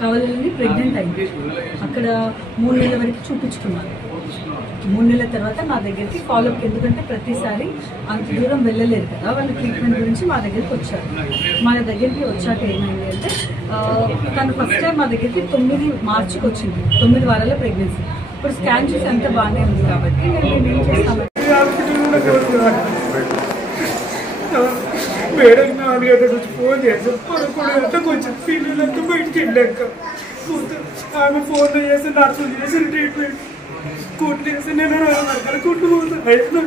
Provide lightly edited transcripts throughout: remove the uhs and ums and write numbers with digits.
కావాలని ప్రెగ్నెంట్ అయింది. అక్కడ 3 నెలల వరకు చూపించుకున్నాను. 3 నెలల తర్వాత మా దగ్గరికి ఫాలోఅప్, ఎందుకంటే ప్రతిసారి అంత దూరం వెళ్ళలేదు కదా, వాళ్ళు ట్రీట్మెంట్ గురించి మా దగ్గరికి వచ్చారు. మా దగ్గరికి వచ్చాక ఏమైంది అంటే తను ఫస్ట్ టైం మా దగ్గరికి 9 మార్చికి వచ్చింది. 9 వారాల ప్రెగ్నెన్సీ. ఇప్పుడు స్కాన్ చేసి అంత బాగానే ఉంది కాబట్టి మేము ఏం చేస్తామంటే మేడం 4 గంటల నుంచి ఫోన్ చేస్తాం. 11 గంటలకు వచ్చి పిల్లలంతా బయటికి వెళ్ళాక ఆమె ఫోన్ చేసి నర్సులు చేసి ట్రీట్మెంట్ కుట్లు చేసి నేను 2 గంటలు కుట్లు పోతాను.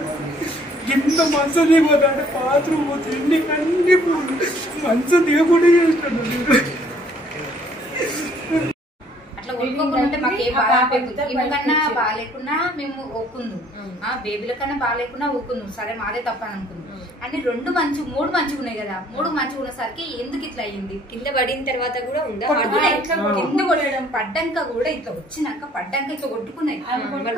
ఇంత మంచం దిగిపోతా అంటే బాత్రూమ్ తిండి అన్ని మంచం దిగకుండా చేస్తాను. అట్లా ఒప్పుకోకుంటే మాకు ఏ కన్నా బాగాలేకున్నా మేము ఒప్పుకుందాం, బేబీల కన్నా బాగాలేకున్నా ఒప్పుకుందాం, సరే మాదే తప్పని అనుకుందాం. అన్ని 2 3 మంచిగా ఉన్నాయి కదా, 3 మంచిగా ఉన్నసరికి ఎందుకు ఇట్లా అయ్యింది? కింద పడిన తర్వాత కూడా ఉందా? కింద కొట్టడం పడ్డాక కూడా ఇట్లా వచ్చినాక పడ్డాక ఇట్లా కొట్టుకున్నాయి.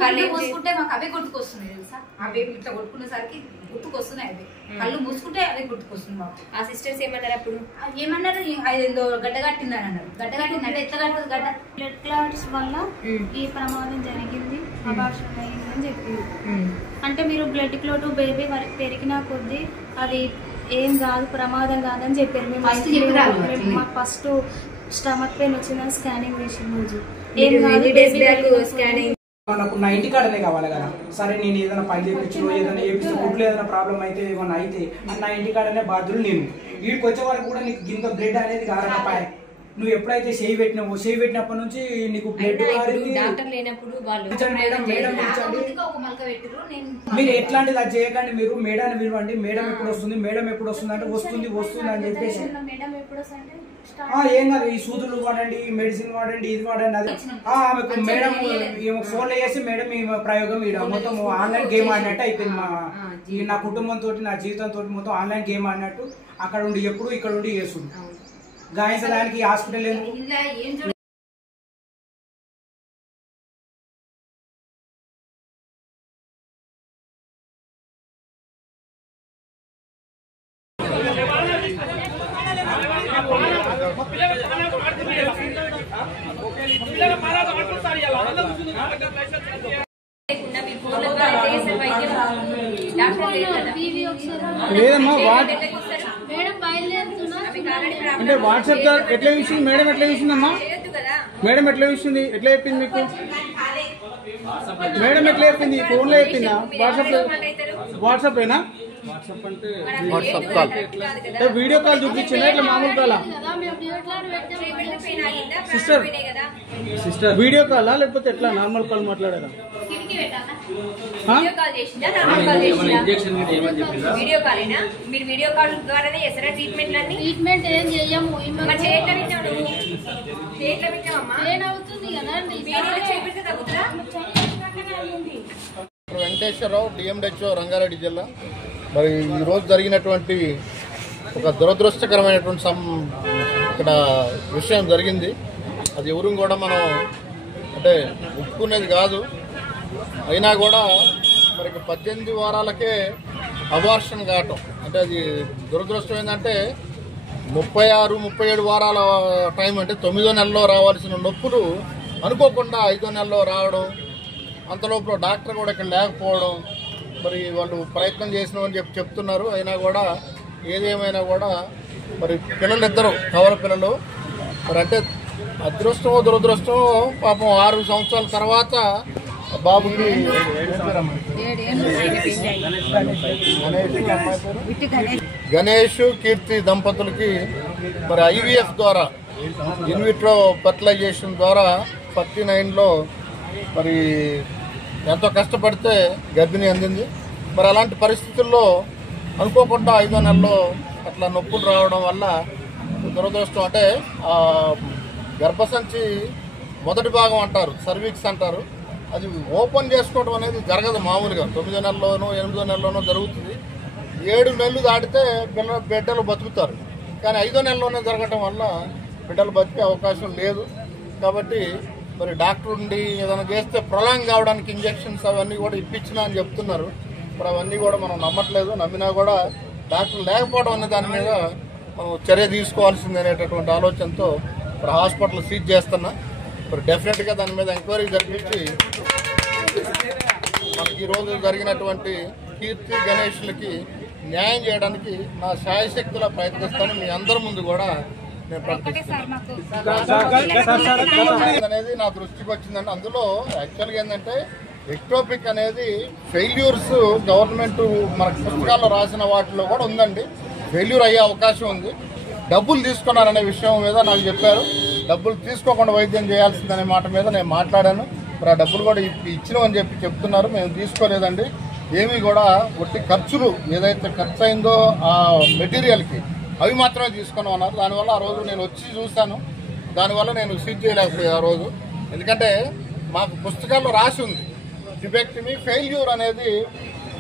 కళ్ళు మూసుకుంటే మాకు అవే గుర్తుకొస్తున్నాయి తెలుసా. ఆ బేబీ ఇట్లా కొట్టుకునేసరికి గుర్తుకొస్తున్నాయి. అవి కళ్ళు మూసుకుంటే అవే గుర్తుకొస్తుంది మాకు. ఆ సిస్టర్స్ ఏమన్నారు అప్పుడు? ఏమన్నారు, అదేందో గడ్డ కట్టిందని అన్నారు. గడ్డ కట్టిందంటే ఎట్లా కట్టదు గడ్డ? బ్లడ్ క్లాట్స్ వల్ల ఈ ప్రమాదం జరిగింది, అబార్షన్ అయిందని చెప్పింది. అంటే మీరు బ్లడ్ క్లాట్ బేబీ పెరిగినా కొద్దీ అది ఏం కాదు, ప్రమాదం కాదని చెప్పారు. మేము మాకు ఫస్ట్ స్టమక్ పెయిన్ వచ్చిందని స్కానింగ్ చేసిన రోజు ఏం కాదు స్కానింగ్ నాకు నా ఇంటికాడనే కావాలి కదా. సరే నేను ఏదైనా పని చేయించు, ఏదైనా చేపిస్తూ గుడ్లు ఏదైనా ప్రాబ్లం అయితే ఏమన్నా అయితే నా ఇంటికాడనే బాధ్యులు నేను. వీడికి వచ్చే వరకు కూడా నీకు గింత బ్లడ్ అనేది కారకపాయ. నువ్వు ఎప్పుడైతే చేయి పెట్టినప్పటి నుంచి నీకు బ్లడ్ డాక్టర్ లేనప్పుడు మీరు ఎట్లాంటిది అది చేయకండి. మీరు మేడాన్ని పిలవండి. మేడం ఎప్పుడు వస్తుంది, మేడం ఎప్పుడు వస్తుంది అంటే వస్తుంది అని చెప్పేసి ఏం కాదు, ఈ సూదులు వాడండి, మెడిసిన్ వాడండి, ఇది వాడండి. అది ఆమెకు మేడం ఫోన్లో చేసి మేడం ఈ ప్రయోగం మొత్తం ఆన్లైన్ గేమ్ ఆడినట్టు అయిపోయింది. నా కుటుంబంతో నా జీవితంతో మొత్తం ఆన్లైన్ గేమ్ ఆడినట్టు అక్కడ ఉండి ఎప్పుడు ఇక్కడ ఉండి చేస్తుంది. గాయించడానికి హాస్పిటల్ ఎందుకు? అంటే వాట్సాప్ ఎట్లా చూసింది మేడం? ఎట్లా చూసిందమ్మా మేడం? ఎట్లా చూసింది? ఎట్లా చెప్పింది మీకు మేడం? ఎట్లా చెప్పింది? ఫోన్ లో చెప్పిందా? వాట్సాప్ ఏనా? వాట్సాప్ కాల్ వీడియో కాల్ చూపించిందా? ఇట్లా మామూలు కాలా సిస్టర్? వీడియో కాలా లేకపోతే ఎట్లా నార్మల్ కాల్ మాట్లాడారా? వీడియో కాలేనా? మీరు వీడియో కాల్ ద్వారానే చేస్తారా ట్రీట్మెంట్? ట్రీట్మెంట్ ఏం చేయము. వెంకటేశ్వరరావు, డిఎంహెచ్ఓ రంగారెడ్డి జిల్లా. మరి ఈరోజు జరిగినటువంటి ఒక దురదృష్టకరమైనటువంటి ఇక్కడ విషయం జరిగింది. అది ఎవరు కూడా మనం అంటే ఒప్పుకునేది కాదు. అయినా కూడా మరి 18 వారాలకే అబార్షన్ కావటం అంటే అది దురదృష్టం. ఏంటంటే 36-37 వారాల టైం అంటే 9వ నెలలో రావాల్సిన నొప్పులు అనుకోకుండా 5వ నెలలో రావడం, అంతలోపల డాక్టర్ కూడా ఇక్కడ లేకపోవడం, మరి వాళ్ళు ప్రయత్నం చేసినామని చెప్తున్నారు. అయినా కూడా ఏదేమైనా కూడా మరి పిల్లలిద్దరూ కవల పిల్లలు. మరి అంటే అదృష్టమో దురదృష్టమో పాపం 6 సంవత్సరాల తర్వాత బాబుకి గణేష్ కీర్తి దంపతులకి మరి IVF ద్వారా ఇన్విట్రో ఫర్టిలైజేషన్ ద్వారా 49లో మరి ఎంతో కష్టపడితే గర్భిణి అందింది. మరి అలాంటి పరిస్థితుల్లో అనుకోకుండా 5వ నెలలో అట్లా నొప్పులు రావడం వల్ల దురదృష్టం. అంటే గర్భసంచి మొదటి భాగం అంటారు, సర్వీక్స్ అంటారు, అది ఓపెన్ చేసుకోవడం అనేది జరగదు మామూలుగా. 9వ నెలలోనో 8వ నెలలోనో జరుగుతుంది. 7 నెలలు దాటితే బిడ్డలు బతుకుతారు. కానీ 5వ నెలలోనే జరగటం వల్ల బిడ్డలు బతికే అవకాశం లేదు. కాబట్టి మరి డాక్టర్ ఉండి ఏదైనా చేస్తే ప్రొలాంగ్ కావడానికి ఇంజెక్షన్స్ అవన్నీ కూడా ఇప్పించినా అని చెప్తున్నారు. మరి అవన్నీ కూడా మనం నమ్మట్లేదు. నమ్మినా కూడా డాక్టర్ లేకపోవడం అనే దాని మీద మనం చర్య తీసుకోవాల్సింది అనేటటువంటి ఆలోచనతో ఇప్పుడు హాస్పిటల్ సీజ్ చేస్తున్నా. ఇప్పుడు డెఫినెట్గా దాని మీద ఎంక్వైరీ జరిపించి మనకి ఈరోజు జరిగినటువంటి కీర్తి గణేష్లకి న్యాయం చేయడానికి నా శాయశక్తులా ప్రయత్నిస్తాను. మీ అందరి ముందు కూడా నేను ప్రకటిస్తున్నాను అనేది నా దృష్టికి వచ్చిందండి. అందులో యాక్చువల్గా ఏంటంటే ఎక్టోపిక్ అనేది ఫెయిల్యూర్స్ గవర్నమెంట్ మనకు పుస్తకాల్లో రాసిన వాటిలో కూడా ఉందండి. ఫెయిల్యూర్ అయ్యే అవకాశం ఉంది. డబ్బులు తీసుకున్నారనే విషయం మీద నాకు చెప్పారు. డబ్బులు తీసుకోకుండా వైద్యం చేయాల్సిందనే మాట మీద నేను మాట్లాడాను. మరి ఆ డబ్బులు కూడా ఇచ్చినామని చెప్పి చెప్తున్నారు. మేము తీసుకోలేదండి. ఏమీ కూడా ఒట్టి ఖర్చులు ఏదైతే ఖర్చు అయిందో ఆ మెటీరియల్కి అవి మాత్రమే తీసుకుని ఉన్నారు. దానివల్ల ఆ రోజు నేను వచ్చి చూశాను. దానివల్ల నేను సీజ్ చేయలేకపోయా ఆ రోజు. ఎందుకంటే మాకు పుస్తకాల్లో రాసి ఉంది ట్యూబెక్టమీ ఫెయిల్యూర్ అనేది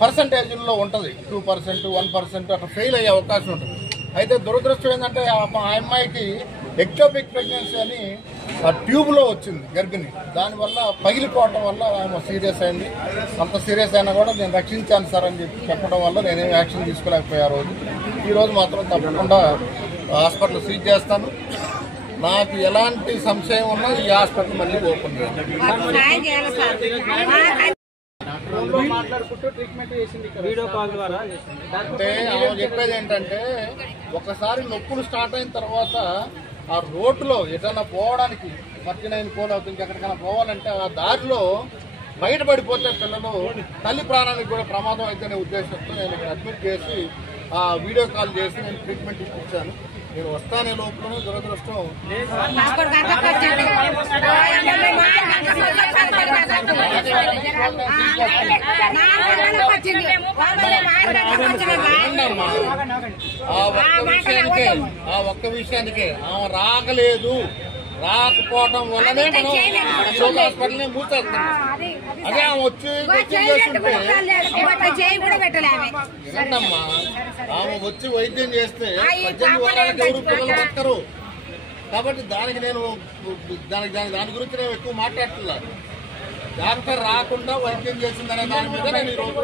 పర్సంటేజ్లో ఉంటుంది. 2%, 1% అట్లా ఫెయిల్ అయ్యే అవకాశం ఉంటుంది. అయితే దురదృష్టం ఏంటంటే ఆ అమ్మాయికి ఎక్టోపిక్ ప్రెగ్నెన్సీ అని ఆ ట్యూబ్లో వచ్చింది గర్భిణి. దానివల్ల పగిలిపోవటం వల్ల ఆమె సీరియస్ అయింది. అంత సీరియస్ అయినా కూడా నేను రక్షించాను సార్ అని చెప్పడం వల్ల నేనేం యాక్షన్ తీసుకోలేకపోయా రోజు. ఈరోజు మాత్రం తప్పకుండా హాస్పిటల్ సీజ్ చేస్తాను. నాకు ఎలాంటి సంశయం ఉన్నా ఈ హాస్పిటల్ మళ్ళీ ఓపెన్ చేయాలి. అంటే ఆమె చెప్పేది ఏంటంటే ఒకసారి నొప్పులు స్టార్ట్ అయిన తర్వాత ఆ రోడ్డులో ఎటన్నా పోవడానికి 39 కోల్ అవుతుంది ఎక్కడికైనా పోవాలంటే ఆ దారిలో బయటపడిపోతే పిల్లలు తల్లి ప్రాణానికి కూడా ప్రమాదం అయితేనే ఉద్దేశంతో నేను ఇక్కడ అడ్మిట్ చేసి ఆ వీడియో కాల్ చేసి నేను ట్రీట్మెంట్ ఇప్పించాను. నేను వస్తానే లోపల దురదృష్టం ఆ ఒక్క విషయానికే ఆమె రాగలేదు. రాకపోవటం వల్లనే మనం హాస్పిటల్ మూసేస్తాం. అదే ఆమె వచ్చి చేస్తుంటే వినండమ్మా, ఆమె వచ్చి వైద్యం చేస్తే 18 వారాలకు ఎవరు పిల్లలు బతకరు. కాబట్టి దానికి నేను దాని గురించి నేను ఎక్కువ మాట్లాడుతున్నాను. డాక్టర్ రాకుండా వైద్యం చేసిందనే దాని మీద నేను ఈరోజు